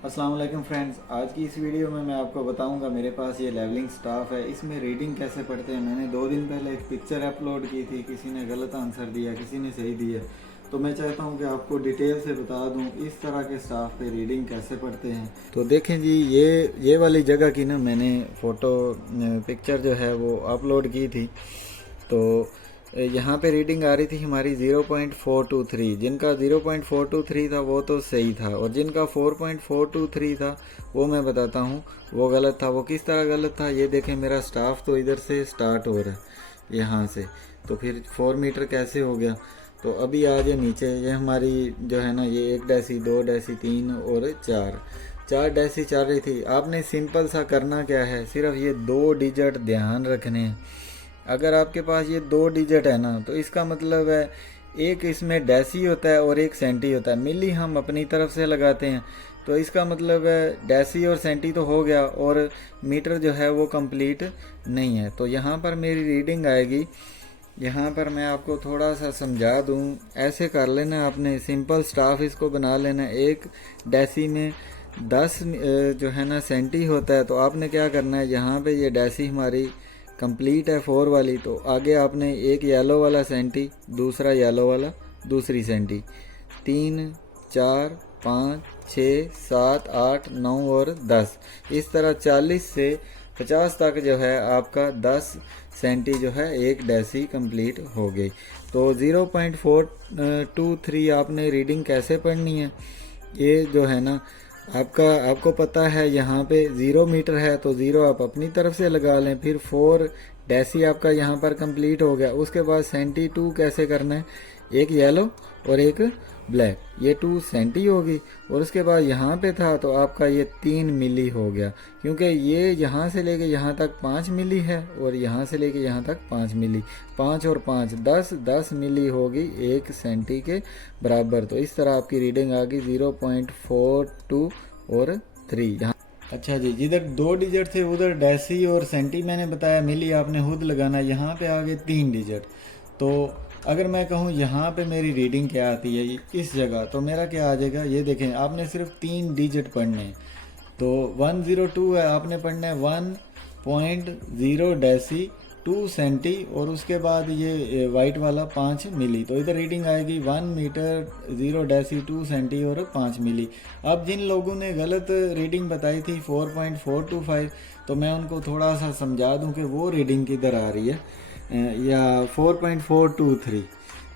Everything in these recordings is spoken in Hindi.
अस्सलाम वालेकुम फ्रेंड्स, आज की इस वीडियो में मैं आपको बताऊंगा मेरे पास ये लेवलिंग स्टाफ है, इसमें रीडिंग कैसे पढ़ते हैं। मैंने 2 दिन पहले एक पिक्चर अपलोड की थी, किसी ने गलत आंसर दिया, किसी ने सही दिया। तो मैं चाहता हूं कि आपको डिटेल से बता दूं इस तरह के स्टाफ पे रीडिंग कैसे पढ़ते हैं। तो देखें जी, ये वाली जगह की ना मैंने फ़ोटो पिक्चर जो है वो अपलोड की थी। तो यहाँ पे रीडिंग आ रही थी हमारी 0.423। जिनका 0.423 था वो तो सही था, और जिनका 4.423 था वो मैं बताता हूँ वो गलत था। वो किस तरह गलत था, ये देखें, मेरा स्टाफ तो इधर से स्टार्ट हो रहा है यहाँ से, तो फिर 4 मीटर कैसे हो गया। तो अभी आ जाए नीचे, ये हमारी जो है ना, ये 1 डेसी 2 डेसी 3 और 4 डेसी चल रही थी। आपने सिंपल सा करना क्या है, सिर्फ ये 2 डिजिट ध्यान रखने हैं। अगर आपके पास ये 2 डिजिट है ना, तो इसका मतलब है एक इसमें डेसी होता है और एक सेंटी होता है। मिली हम अपनी तरफ से लगाते हैं, तो इसका मतलब है डेसी और सेंटी तो हो गया, और मीटर जो है वो कंप्लीट नहीं है। तो यहाँ पर मेरी रीडिंग आएगी, यहाँ पर मैं आपको थोड़ा सा समझा दूँ। ऐसे कर लेना, आपने सिंपल स्टाफ इसको बना लेना। एक डेसी में 10 जो है ना सेंटी होता है। तो आपने क्या करना है, यहाँ पे ये डेसी हमारी कंप्लीट है 4 वाली, तो आगे आपने एक येलो वाला सेंटी, दूसरा येलो वाला, दूसरी सेंटी, 3 4 5 6 7 8 9 और 10, इस तरह 40 से 50 तक जो है आपका 10 सेंटी जो है एक डेसी कंप्लीट हो गई। तो 0.423 आपने रीडिंग कैसे पढ़नी है, ये जो है ना आपको पता है। यहाँ पे 0 मीटर है, तो 0 आप अपनी तरफ से लगा लें। फिर 4 डेसी आपका यहाँ पर कंप्लीट हो गया। उसके बाद सेंटी 2 कैसे करना है, एक येलो और एक ब्लैक, ये 2 सेंटी होगी। और उसके बाद यहाँ पे था तो आपका ये 3 मिली हो गया, क्योंकि ये यहाँ से लेके यहाँ तक 5 मिली है, और यहाँ से लेके यहाँ तक 5 मिली। 5 और 5 10 मिली होगी एक सेंटी के बराबर। तो इस तरह आपकी रीडिंग आ गई 0.42 और 3 यहाँ। अच्छा जी, जिधर 2 डिजिट थे उधर डेसी और सेंटी मैंने बताया, मिली आपने खुद लगाना। यहाँ पे आ गए 3 डिजिट। तो अगर मैं कहूँ यहाँ पे मेरी रीडिंग क्या आती है इस जगह, तो मेरा क्या आ जाएगा, ये देखें, आपने सिर्फ 3 डिजिट पढ़ने हैं। तो 102 है, आपने पढ़ना है 1.0 डेसी 2 सेंटी, और उसके बाद ये वाइट वाला 5 मिली। तो इधर रीडिंग आएगी 1 मीटर 0 डेसी 2 सेंटी और 5 मिली। अब जिन लोगों ने गलत रीडिंग बताई थी 4.425, तो मैं उनको थोड़ा सा समझा दूं कि वो रीडिंग किधर आ रही है, या 4.423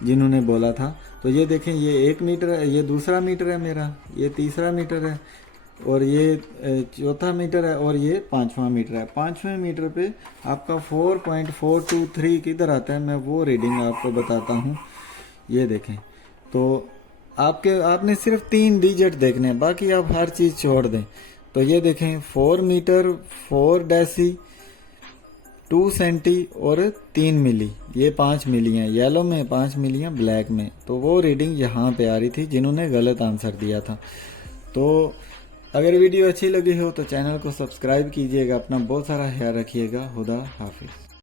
जिन्होंने बोला था। तो ये देखें, ये 1 मीटर है, ये दूसरा मीटर है मेरा, ये तीसरा मीटर है, और ये चौथा मीटर है, और ये 5वां मीटर है। 5वें मीटर पे आपका 4.423 किधर आता है, मैं वो रीडिंग आपको बताता हूँ। ये देखें, तो आपने सिर्फ 3 डिजिट देखने हैं, बाकी आप हर चीज़ छोड़ दें। तो ये देखें, 4 मीटर 4 डेसी 2 सेंटी और 3 मिली, ये 5 मिली हैं येलो में, 5 मिली हैं ब्लैक में। तो वो रीडिंग यहाँ पे आ रही थी जिन्होंने गलत आंसर दिया था। तो अगर वीडियो अच्छी लगी हो तो चैनल को सब्सक्राइब कीजिएगा। अपना बहुत सारा ख्याल रखिएगा। खुदा हाफिज़।